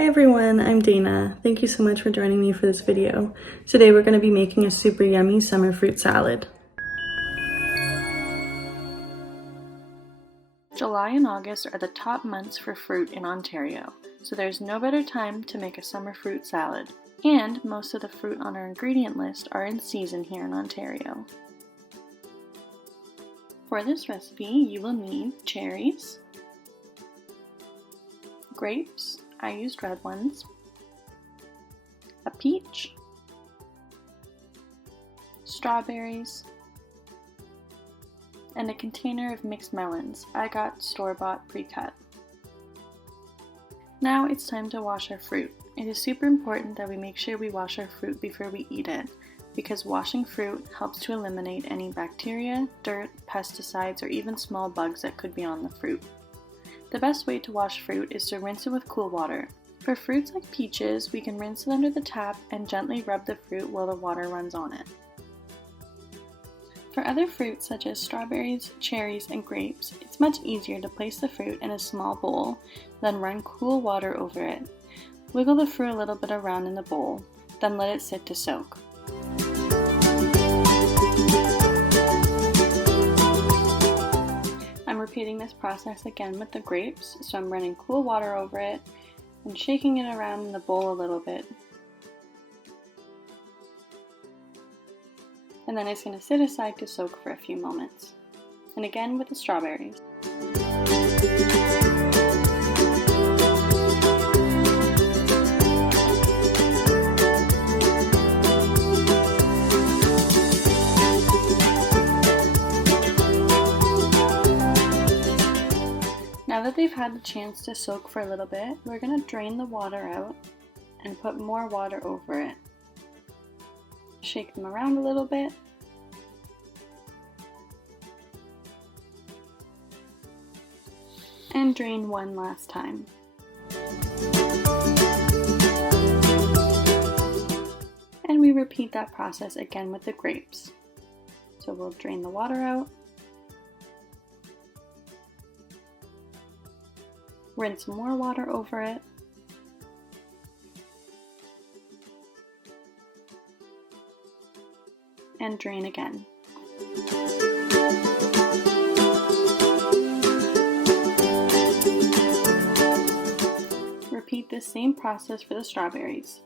Hi everyone, I'm Dana. Thank you so much for joining me for this video. Today we're going to be making a super yummy summer fruit salad. July and August are the top months for fruit in Ontario, so there's no better time to make a summer fruit salad. And most of the fruit on our ingredient list are in season here in Ontario. For this recipe, you will need cherries, grapes, I used red ones, a peach, strawberries, and a container of mixed melons. I got store-bought pre-cut. Now it's time to wash our fruit. It is super important that we make sure we wash our fruit before we eat it, because washing fruit helps to eliminate any bacteria, dirt, pesticides, or even small bugs that could be on the fruit. The best way to wash fruit is to rinse it with cool water. For fruits like peaches, we can rinse it under the tap and gently rub the fruit while the water runs on it. For other fruits such as strawberries, cherries, and grapes, it's much easier to place the fruit in a small bowl, then run cool water over it. Wiggle the fruit a little bit around in the bowl, then let it sit to soak. I'm repeating this process again with the grapes, so I'm running cool water over it and shaking it around in the bowl a little bit. And then it's going to sit aside to soak for a few moments. And again with the strawberries. Now that they've had the chance to soak for a little bit, we're going to drain the water out and put more water over it. Shake them around a little bit. And drain one last time. And we repeat that process again with the grapes. So we'll drain the water out. Rinse more water over it. And drain again. Repeat this same process for the strawberries.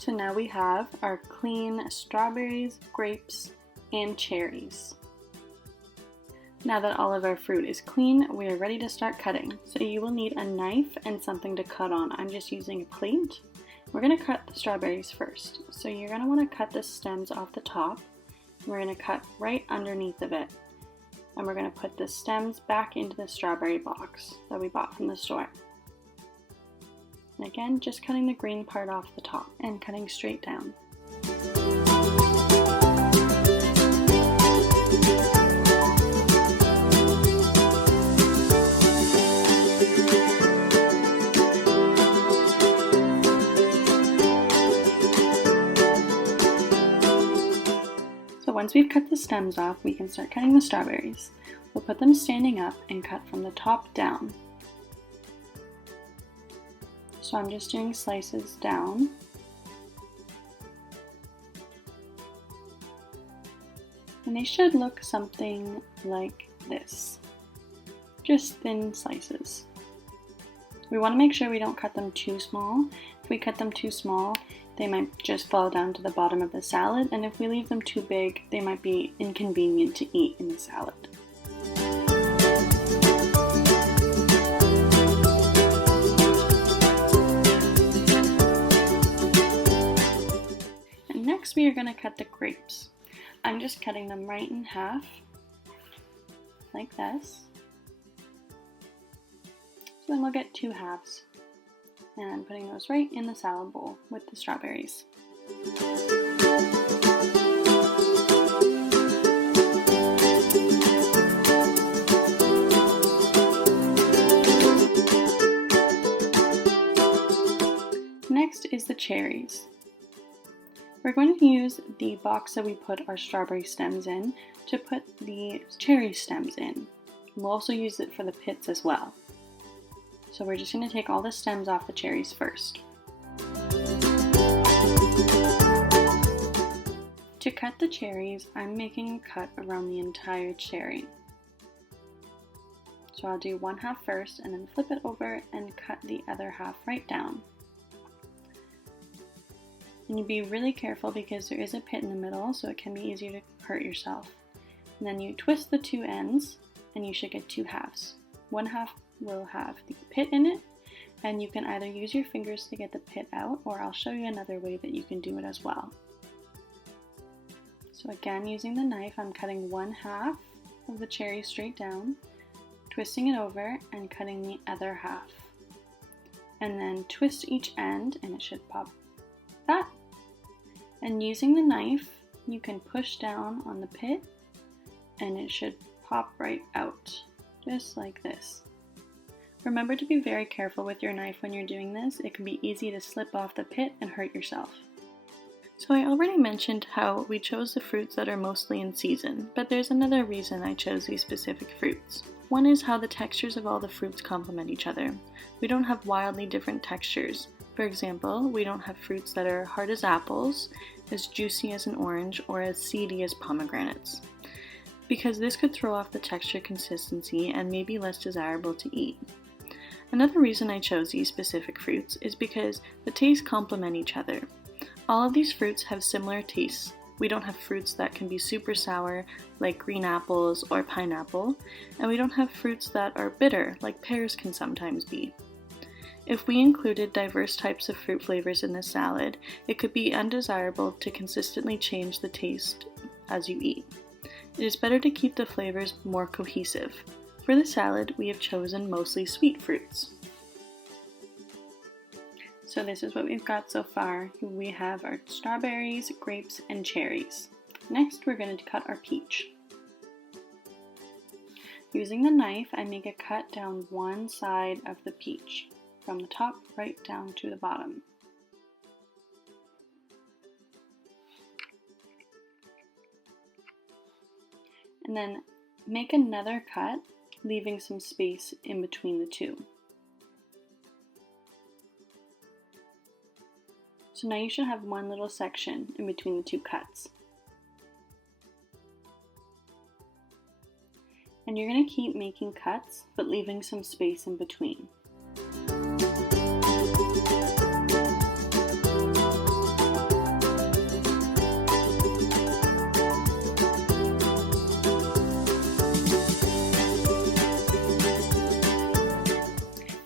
So now we have our clean strawberries, grapes, and cherries. Now that all of our fruit is clean, we are ready to start cutting. So you will need a knife and something to cut on. I'm just using a plate. We're going to cut the strawberries first. So you're going to want to cut the stems off the top. We're going to cut right underneath of it. And we're going to put the stems back into the strawberry box that we bought from the store. And again, just cutting the green part off the top and cutting straight down. So once we've cut the stems off, we can start cutting the strawberries. We'll put them standing up and cut from the top down. So I'm just doing slices down. And they should look something like this. Just thin slices. We want to make sure we don't cut them too small. If we cut them too small, they might just fall down to the bottom of the salad, and if we leave them too big, they might be inconvenient to eat in the salad. Next we are going to cut the grapes. I'm just cutting them right in half, like this. So then we'll get 2 halves. And I'm putting those right in the salad bowl with the strawberries. cherries. We're going to use the box that we put our strawberry stems in to put the cherry stems in. We'll also use it for the pits as well. So we're just going to take all the stems off the cherries first. To cut the cherries, I'm making a cut around the entire cherry. So I'll do one half first and then flip it over and cut the other half right down. And you be really careful because there is a pit in the middle, so it can be easier to hurt yourself. And then you twist the two ends and you should get two halves. One half will have the pit in it, and you can either use your fingers to get the pit out, or I'll show you another way that you can do it as well. So again, using the knife, I'm cutting one half of the cherry straight down, twisting it over and cutting the other half. And then twist each end and it should pop that. And using the knife, you can push down on the pit and it should pop right out, just like this. Remember to be very careful with your knife when you're doing this. It can be easy to slip off the pit and hurt yourself. So I already mentioned how we chose the fruits that are mostly in season, but there's another reason I chose these specific fruits. One is how the textures of all the fruits complement each other. We don't have wildly different textures. For example, we don't have fruits that are hard as apples, as juicy as an orange, or as seedy as pomegranates, because this could throw off the texture consistency and may be less desirable to eat. Another reason I chose these specific fruits is because the tastes complement each other. All of these fruits have similar tastes. We don't have fruits that can be super sour, like green apples or pineapple, and we don't have fruits that are bitter, like pears can sometimes be. If we included diverse types of fruit flavors in this salad, it could be undesirable to consistently change the taste as you eat. It is better to keep the flavors more cohesive. For the salad, we have chosen mostly sweet fruits. So this is what we've got so far. We have our strawberries, grapes, and cherries. Next, we're going to cut our peach. Using the knife, I make a cut down one side of the peach, from the top right down to the bottom. And then make another cut, leaving some space in between the two. So now you should have one little section in between the two cuts. And you're going to keep making cuts, but leaving some space in between.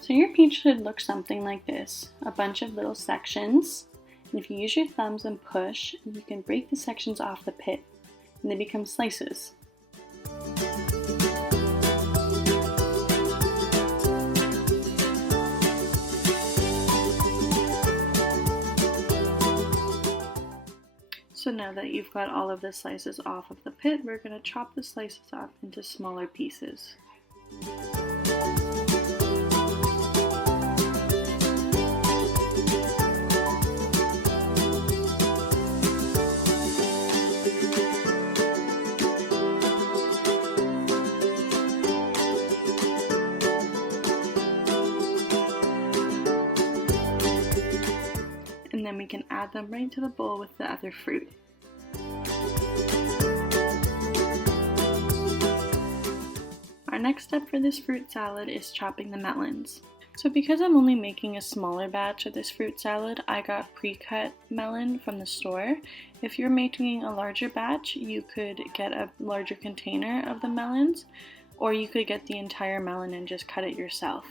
So your peach should look something like this, a bunch of little sections. And if you use your thumbs and push, you can break the sections off the pit, and they become slices. So now that you've got all of the slices off of the pit, we're going to chop the slices up into smaller pieces. And then we can add them right to the bowl with the other fruit. Our next step for this fruit salad is chopping the melons. So because I'm only making a smaller batch of this fruit salad, I got pre-cut melon from the store. If you're making a larger batch, you could get a larger container of the melons, or you could get the entire melon and just cut it yourself.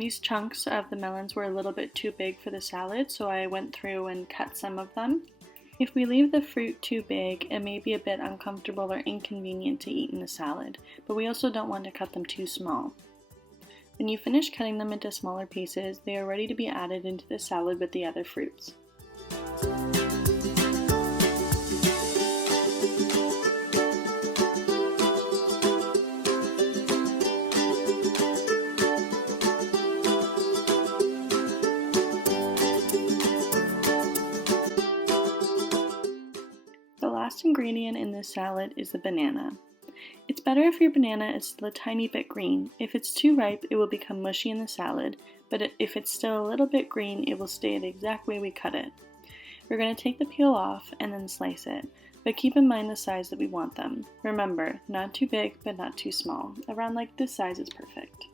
These chunks of the melons were a little bit too big for the salad, so I went through and cut some of them. If we leave the fruit too big, it may be a bit uncomfortable or inconvenient to eat in the salad, but we also don't want to cut them too small. When you finish cutting them into smaller pieces, they are ready to be added into the salad with the other fruits. last ingredient in this salad is the banana. It's better if your banana is still a tiny bit green. If it's too ripe, it will become mushy in the salad, but if it's still a little bit green, it will stay the exact way we cut it. We're going to take the peel off and then slice it, but keep in mind the size that we want them. Remember, not too big, but not too small. Around like this size is perfect.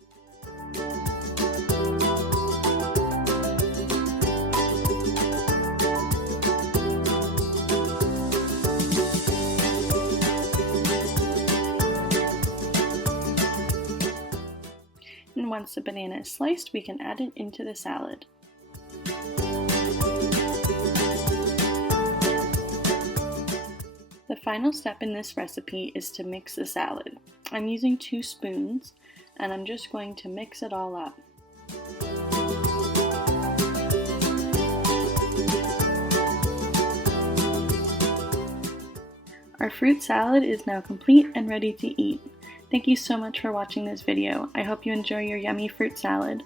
And once the banana is sliced, we can add it into the salad. The final step in this recipe is to mix the salad. I'm using 2 spoons, and I'm just going to mix it all up. Our fruit salad is now complete and ready to eat. Thank you so much for watching this video. I hope you enjoy your yummy fruit salad.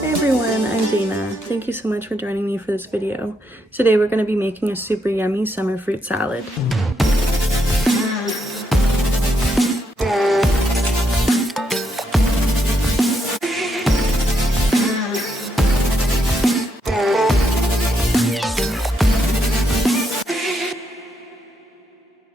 Hey everyone, I'm Dana. Thank you so much for joining me for this video. Today we're going to be making a super yummy summer fruit salad.